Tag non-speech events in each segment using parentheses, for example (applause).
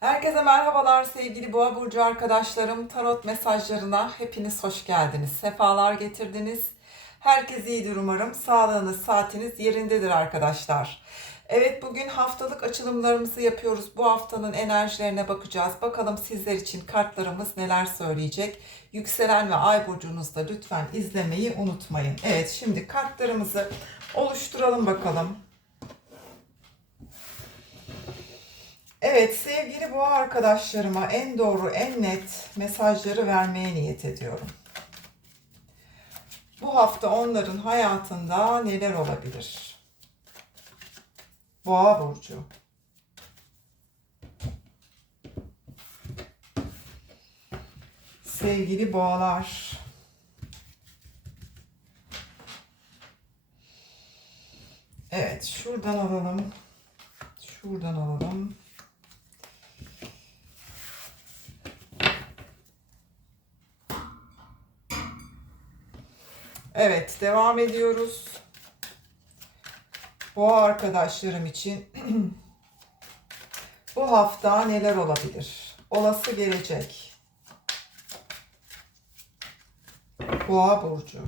Herkese merhabalar sevgili Boğa burcu arkadaşlarım. Tarot mesajlarına hepiniz hoş geldiniz. Sefalar getirdiniz. Herkes iyidir umarım. Sağlığınız, saatiniz yerindedir arkadaşlar. Evet bugün haftalık açılımlarımızı yapıyoruz. Bu haftanın enerjilerine bakacağız. Bakalım sizler için kartlarımız neler söyleyecek. Yükselen ve ay burcunuzda lütfen izlemeyi unutmayın. Evet şimdi kartlarımızı oluşturalım bakalım. Evet sevgili boğa arkadaşlarıma en doğru, en net mesajları vermeye niyet ediyorum. Bu hafta onların hayatında neler olabilir? Boğa burcu. Sevgili boğalar. Evet, şuradan alalım. Şuradan alalım. Evet, devam ediyoruz. Boğa arkadaşlarım için (clears throat) bu hafta neler olabilir? Olası gelecek. Boğa burcu.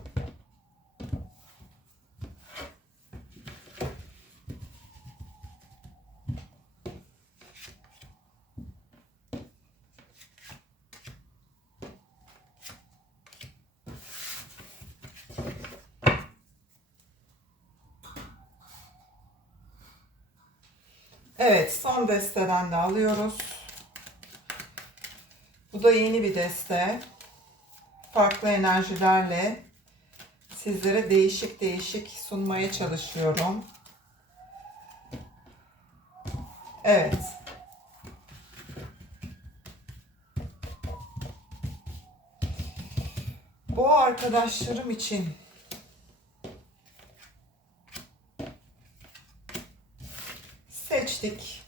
Evet, son desteden de alıyoruz. Bu da yeni bir deste. Farklı enerjilerle sizlere değişik değişik sunmaya çalışıyorum. Evet. Bu arkadaşlarım için seçtik.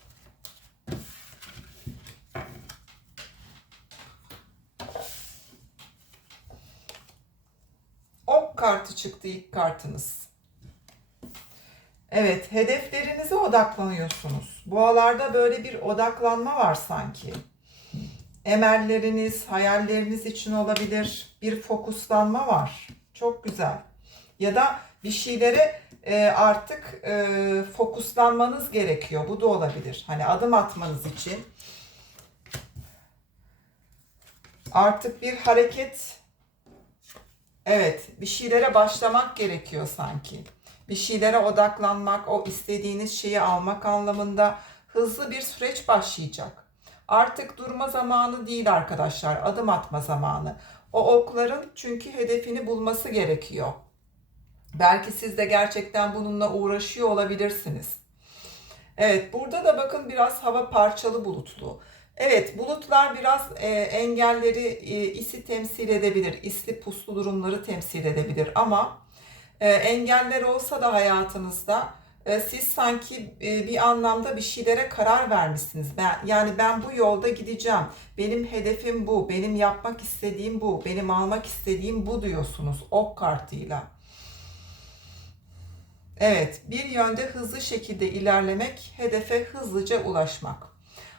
Ok kartı çıktı ilk kartınız. Evet, hedeflerinize odaklanıyorsunuz. Boğalarda böyle bir odaklanma var sanki. Emelleriniz, hayalleriniz için olabilir. Bir fokuslanma var. Çok güzel. Ya da bir şeylere e, artık e, fokuslanmanız gerekiyor. Bu da olabilir. Hani adım atmanız için. Artık bir hareket Evet, bir şeylere başlamak gerekiyor sanki. Bir şeylere odaklanmak, o istediğiniz şeyi almak anlamında hızlı bir süreç başlayacak. Artık durma zamanı değil arkadaşlar, adım atma zamanı. O okların çünkü hedefini bulması gerekiyor. Belki siz de gerçekten bununla uğraşıyor olabilirsiniz. Evet, burada da bakın biraz hava parçalı bulutlu. Evet, bulutlar biraz e, engelleri, e, isi temsil edebilir, isli puslu durumları temsil edebilir ama e, engeller olsa da hayatınızda e, siz sanki e, bir anlamda bir şeylere karar vermişsiniz. Ben, yani ben bu yolda gideceğim, benim hedefim bu, benim yapmak istediğim bu, benim almak istediğim bu diyorsunuz ok kartıyla. Evet, bir yönde hızlı şekilde ilerlemek, hedefe hızlıca ulaşmak.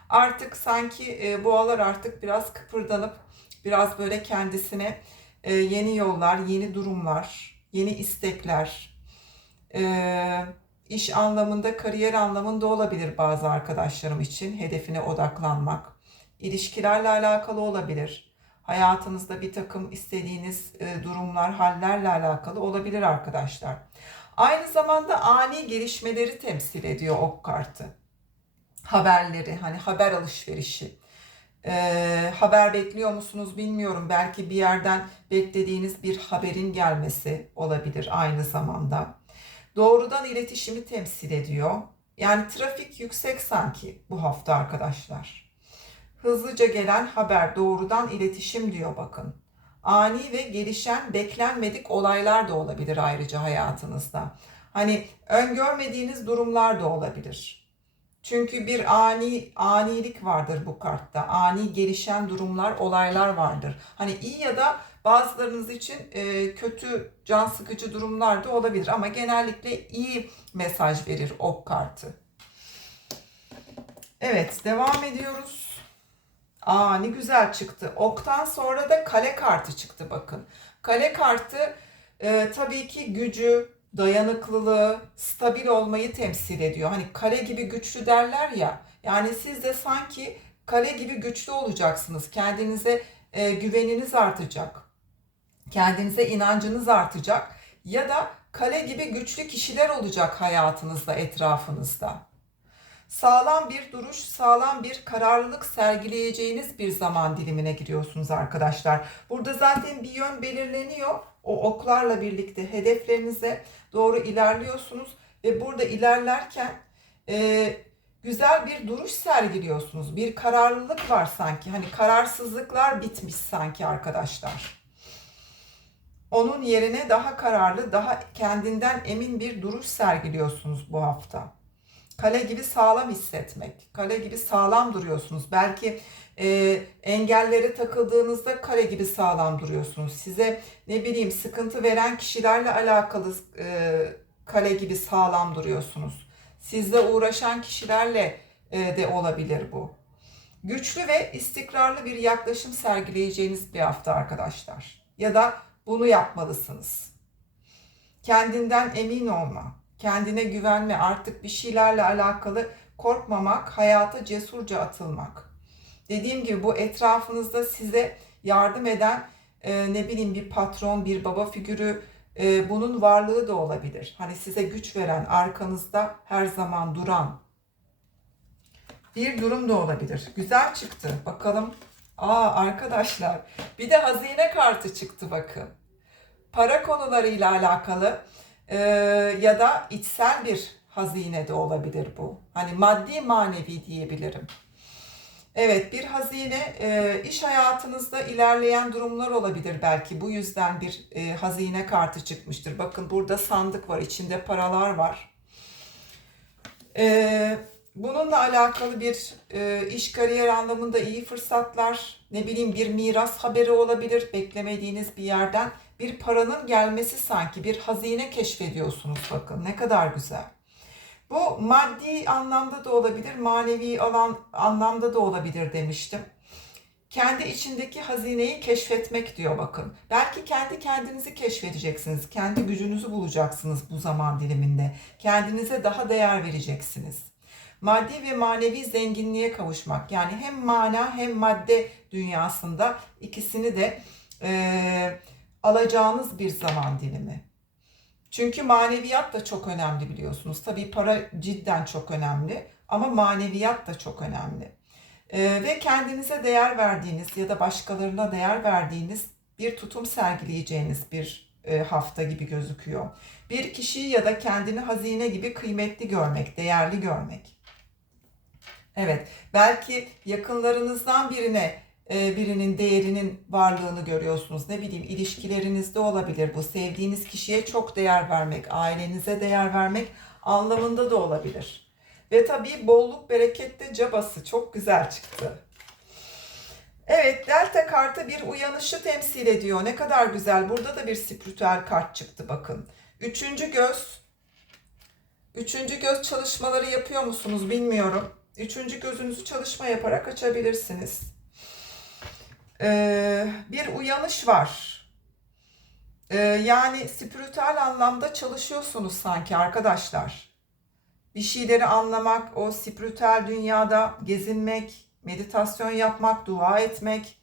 Artık sanki e, boğalar artık biraz kıpırdanıp biraz böyle kendisine e, yeni yollar, yeni durumlar, yeni istekler, e, iş anlamında, kariyer anlamında olabilir bazı arkadaşlarım için hedefine odaklanmak. İlişkilerle alakalı olabilir. Hayatınızda bir takım istediğiniz e, durumlar, hallerle alakalı olabilir arkadaşlar. Aynı zamanda ani gelişmeleri temsil ediyor ok kartı. Haberleri, hani haber alışverişi. Ee, haber bekliyor musunuz bilmiyorum. Belki bir yerden beklediğiniz bir haberin gelmesi olabilir aynı zamanda. Doğrudan iletişimi temsil ediyor. Yani trafik yüksek sanki bu hafta arkadaşlar. Hızlıca gelen haber doğrudan iletişim diyor bakın. Ani ve gelişen beklenmedik olaylar da olabilir ayrıca hayatınızda. Hani öngörmediğiniz durumlar da olabilir. Çünkü bir ani anilik vardır bu kartta. Ani gelişen durumlar, olaylar vardır. Hani iyi ya da bazılarınız için e, kötü, can sıkıcı durumlar da olabilir ama genellikle iyi mesaj verir ok kartı. Evet, devam ediyoruz. Aa ne güzel çıktı. Oktan sonra da kale kartı çıktı bakın. Kale kartı e, tabii ki gücü, dayanıklılığı, stabil olmayı temsil ediyor. Hani kale gibi güçlü derler ya. Yani siz de sanki kale gibi güçlü olacaksınız. Kendinize e, güveniniz artacak. Kendinize inancınız artacak. Ya da kale gibi güçlü kişiler olacak hayatınızda, etrafınızda. Sağlam bir duruş, sağlam bir kararlılık sergileyeceğiniz bir zaman dilimine giriyorsunuz arkadaşlar. Burada zaten bir yön belirleniyor. O oklarla birlikte hedeflerinize doğru ilerliyorsunuz ve burada ilerlerken e, güzel bir duruş sergiliyorsunuz. Bir kararlılık var sanki. Hani kararsızlıklar bitmiş sanki arkadaşlar. Onun yerine daha kararlı, daha kendinden emin bir duruş sergiliyorsunuz bu hafta. Kale gibi sağlam hissetmek, kale gibi sağlam duruyorsunuz. Belki e, engellere takıldığınızda kale gibi sağlam duruyorsunuz. Size ne bileyim sıkıntı veren kişilerle alakalı e, kale gibi sağlam duruyorsunuz. Sizle uğraşan kişilerle e, de olabilir bu. Güçlü ve istikrarlı bir yaklaşım sergileyeceğiniz bir hafta arkadaşlar. Ya da bunu yapmalısınız. Kendinden emin olma, kendine güvenme, artık bir şeylerle alakalı korkmamak, hayata cesurca atılmak. Dediğim gibi bu etrafınızda size yardım eden e, ne bileyim bir patron, bir baba figürü e, bunun varlığı da olabilir. Hani size güç veren, arkanızda her zaman duran bir durum da olabilir. Güzel çıktı. Bakalım. Aa arkadaşlar bir de hazine kartı çıktı bakın. Para konularıyla alakalı e, ya da içsel bir hazine de olabilir bu. Hani maddi manevi diyebilirim. Evet bir hazine e, iş hayatınızda ilerleyen durumlar olabilir belki. Bu yüzden bir e, hazine kartı çıkmıştır. Bakın burada sandık var içinde paralar var. E, bununla alakalı bir e, iş kariyer anlamında iyi fırsatlar ne bileyim bir miras haberi olabilir beklemediğiniz bir yerden bir paranın gelmesi sanki bir hazine keşfediyorsunuz bakın ne kadar güzel. Bu maddi anlamda da olabilir, manevi alan anlamda da olabilir demiştim. Kendi içindeki hazineyi keşfetmek diyor bakın. Belki kendi kendinizi keşfedeceksiniz. Kendi gücünüzü bulacaksınız bu zaman diliminde. Kendinize daha değer vereceksiniz. Maddi ve manevi zenginliğe kavuşmak. Yani hem mana hem madde dünyasında ikisini de e, alacağınız bir zaman dilimi. Çünkü maneviyat da çok önemli biliyorsunuz. Tabii para cidden çok önemli ama maneviyat da çok önemli. Ee, ve kendinize değer verdiğiniz ya da başkalarına değer verdiğiniz bir tutum sergileyeceğiniz bir e, hafta gibi gözüküyor. Bir kişiyi ya da kendini hazine gibi kıymetli görmek, değerli görmek. Evet, belki yakınlarınızdan birine birinin değerinin varlığını görüyorsunuz. Ne bileyim ilişkilerinizde olabilir bu. Sevdiğiniz kişiye çok değer vermek, ailenize değer vermek anlamında da olabilir. Ve tabii bolluk berekette cabası çok güzel çıktı. Evet delta kartı bir uyanışı temsil ediyor. Ne kadar güzel. Burada da bir spiritüel kart çıktı bakın. Üçüncü göz. Üçüncü göz çalışmaları yapıyor musunuz bilmiyorum. Üçüncü gözünüzü çalışma yaparak açabilirsiniz. Ee, bir uyanış var. Ee, yani spiritüel anlamda çalışıyorsunuz sanki arkadaşlar. Bir şeyleri anlamak, o spiritüel dünyada gezinmek, meditasyon yapmak, dua etmek,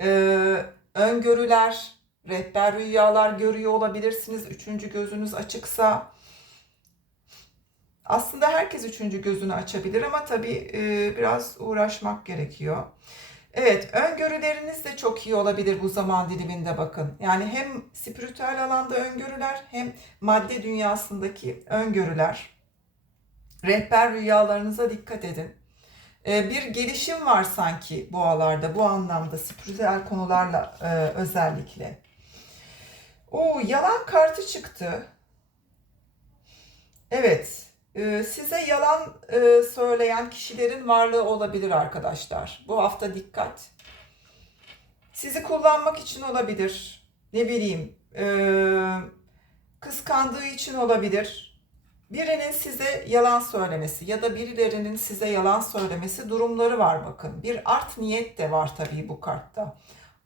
e, öngörüler, rehber rüyalar görüyor olabilirsiniz. Üçüncü gözünüz açıksa. Aslında herkes üçüncü gözünü açabilir ama tabii e, biraz uğraşmak gerekiyor. Evet, öngörüleriniz de çok iyi olabilir bu zaman diliminde bakın. Yani hem spiritüel alanda öngörüler hem madde dünyasındaki öngörüler. Rehber rüyalarınıza dikkat edin. Ee, bir gelişim var sanki bu alarda, bu anlamda spiritüel konularla e, özellikle. O yalan kartı çıktı. Evet, size yalan e, söyleyen kişilerin varlığı olabilir arkadaşlar. Bu hafta dikkat. Sizi kullanmak için olabilir. Ne bileyim, e, kıskandığı için olabilir. birinin size yalan söylemesi ya da birilerinin size yalan söylemesi durumları var bakın. Bir art niyet de var tabii bu kartta.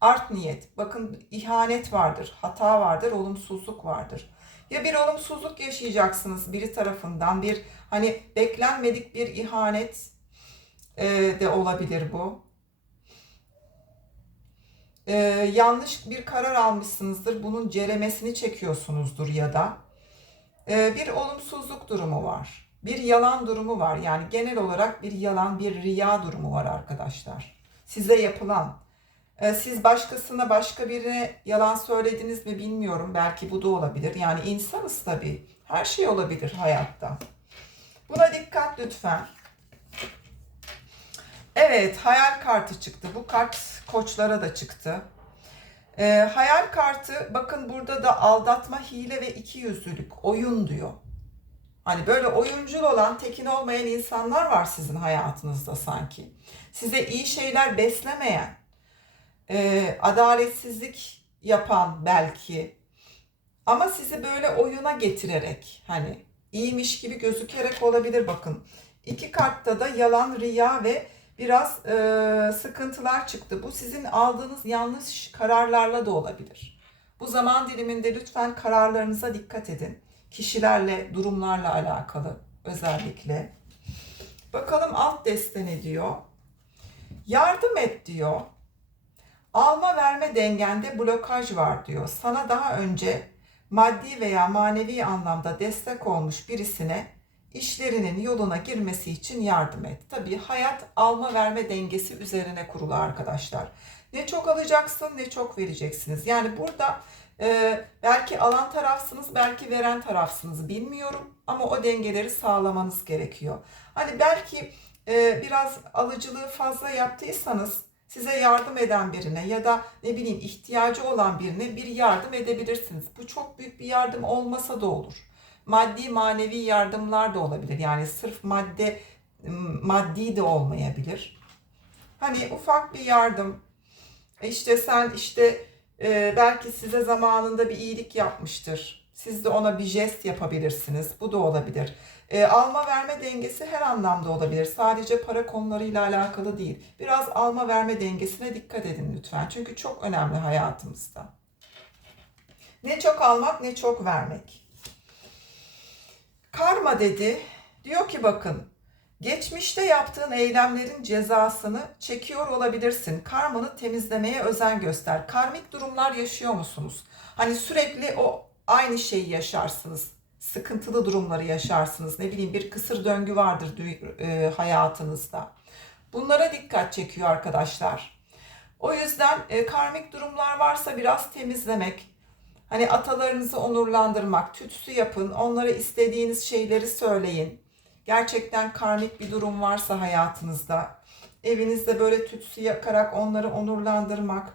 Art niyet. Bakın ihanet vardır, hata vardır, olumsuzluk vardır. Ya bir olumsuzluk yaşayacaksınız biri tarafından bir hani beklenmedik bir ihanet e, de olabilir bu. E, yanlış bir karar almışsınızdır. Bunun ceremesini çekiyorsunuzdur ya da e, bir olumsuzluk durumu var. Bir yalan durumu var. Yani genel olarak bir yalan, bir riya durumu var arkadaşlar. Size yapılan. E, siz başkasına, başka birine yalan söylediniz mi bilmiyorum. Belki bu da olabilir. Yani insanız tabii. Her şey olabilir hayatta. Buna dikkat lütfen. Evet, hayal kartı çıktı. Bu kart koçlara da çıktı. Ee, hayal kartı bakın burada da aldatma, hile ve iki yüzlülük, oyun diyor. Hani böyle oyuncul olan, tekin olmayan insanlar var sizin hayatınızda sanki. Size iyi şeyler beslemeyen, e, adaletsizlik yapan belki. Ama sizi böyle oyuna getirerek hani iyiymiş gibi gözükerek olabilir bakın. İki kartta da yalan, riya ve biraz e, sıkıntılar çıktı. Bu sizin aldığınız yanlış kararlarla da olabilir. Bu zaman diliminde lütfen kararlarınıza dikkat edin. Kişilerle, durumlarla alakalı özellikle. Bakalım alt deste ne diyor? Yardım et diyor. Alma verme dengende blokaj var diyor. Sana daha önce maddi veya manevi anlamda destek olmuş birisine işlerinin yoluna girmesi için yardım et. Tabii hayat alma verme dengesi üzerine kurulu arkadaşlar. Ne çok alacaksın ne çok vereceksiniz. Yani burada e, belki alan tarafsınız belki veren tarafsınız bilmiyorum ama o dengeleri sağlamanız gerekiyor. Hani belki e, biraz alıcılığı fazla yaptıysanız size yardım eden birine ya da ne bileyim ihtiyacı olan birine bir yardım edebilirsiniz. Bu çok büyük bir yardım olmasa da olur maddi manevi yardımlar da olabilir. Yani sırf madde maddi de olmayabilir. Hani ufak bir yardım. E işte sen işte e, belki size zamanında bir iyilik yapmıştır. Siz de ona bir jest yapabilirsiniz. Bu da olabilir. E, alma verme dengesi her anlamda olabilir. Sadece para konularıyla alakalı değil. Biraz alma verme dengesine dikkat edin lütfen. Çünkü çok önemli hayatımızda. Ne çok almak ne çok vermek. Karma dedi. Diyor ki bakın geçmişte yaptığın eylemlerin cezasını çekiyor olabilirsin. Karmanı temizlemeye özen göster. Karmik durumlar yaşıyor musunuz? Hani sürekli o aynı şeyi yaşarsınız. Sıkıntılı durumları yaşarsınız. Ne bileyim bir kısır döngü vardır e, hayatınızda. Bunlara dikkat çekiyor arkadaşlar. O yüzden e, karmik durumlar varsa biraz temizlemek, Hani atalarınızı onurlandırmak, tütsü yapın, onlara istediğiniz şeyleri söyleyin. Gerçekten karmik bir durum varsa hayatınızda, evinizde böyle tütsü yakarak onları onurlandırmak,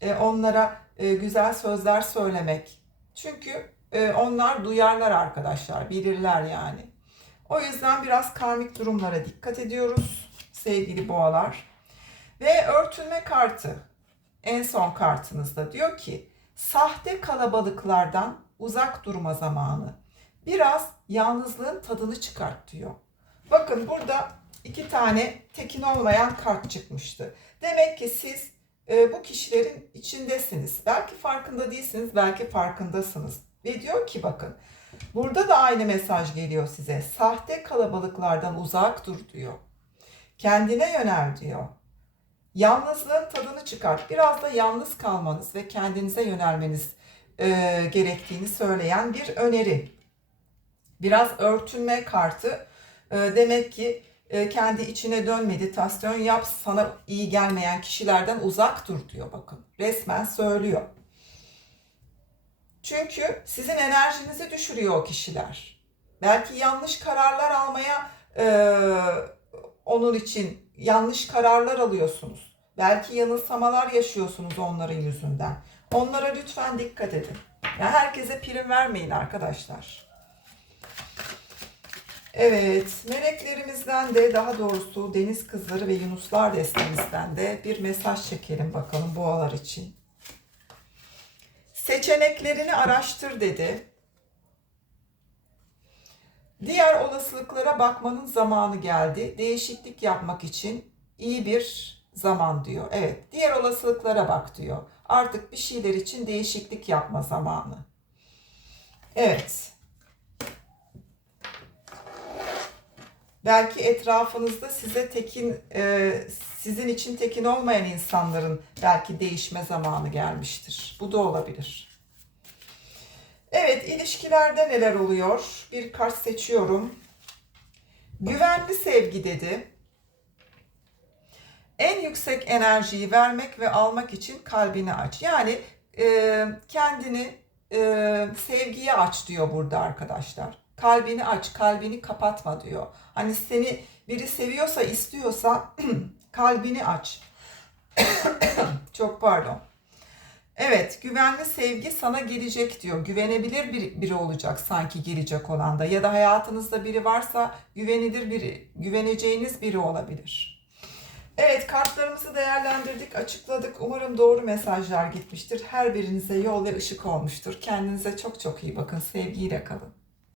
e, onlara e, güzel sözler söylemek. Çünkü e, onlar duyarlar arkadaşlar, bilirler yani. O yüzden biraz karmik durumlara dikkat ediyoruz sevgili boğalar. Ve örtülme kartı en son kartınızda diyor ki Sahte kalabalıklardan uzak durma zamanı. Biraz yalnızlığın tadını çıkart diyor. Bakın burada iki tane tekin olmayan kart çıkmıştı. Demek ki siz e, bu kişilerin içindesiniz. Belki farkında değilsiniz, belki farkındasınız. Ve diyor ki bakın burada da aynı mesaj geliyor size. Sahte kalabalıklardan uzak dur diyor. Kendine yönel diyor. Yalnızlığın tadını çıkart. Biraz da yalnız kalmanız ve kendinize yönelmeniz e, gerektiğini söyleyen bir öneri. Biraz örtünme kartı. E, demek ki e, kendi içine dön meditasyon yap sana iyi gelmeyen kişilerden uzak dur diyor bakın. Resmen söylüyor. Çünkü sizin enerjinizi düşürüyor o kişiler. Belki yanlış kararlar almaya e, onun için yanlış kararlar alıyorsunuz. Belki yanılsamalar yaşıyorsunuz onların yüzünden. Onlara lütfen dikkat edin. Yani herkese prim vermeyin arkadaşlar. Evet, meleklerimizden de daha doğrusu deniz kızları ve yunuslar destemizden de bir mesaj çekelim bakalım boğalar için. Seçeneklerini araştır dedi. Diğer olasılıklara bakmanın zamanı geldi. Değişiklik yapmak için iyi bir zaman diyor. Evet, diğer olasılıklara bak diyor. Artık bir şeyler için değişiklik yapma zamanı. Evet. Belki etrafınızda size tekin, e, sizin için tekin olmayan insanların belki değişme zamanı gelmiştir. Bu da olabilir. Evet, ilişkilerde neler oluyor? Bir kart seçiyorum. Güvenli sevgi dedi. En yüksek enerjiyi vermek ve almak için kalbini aç. Yani e, kendini e, sevgiye aç diyor burada arkadaşlar. Kalbini aç, kalbini kapatma diyor. Hani seni biri seviyorsa, istiyorsa (clears throat) kalbini aç. (clears throat) Çok pardon. Evet, güvenli sevgi sana gelecek diyor. Güvenebilir bir, biri olacak sanki gelecek olan da. Ya da hayatınızda biri varsa güvenilir biri, güveneceğiniz biri olabilir. Evet, kartlarımızı değerlendirdik, açıkladık. Umarım doğru mesajlar gitmiştir. Her birinize yol ve ışık olmuştur. Kendinize çok çok iyi bakın. Sevgiyle kalın.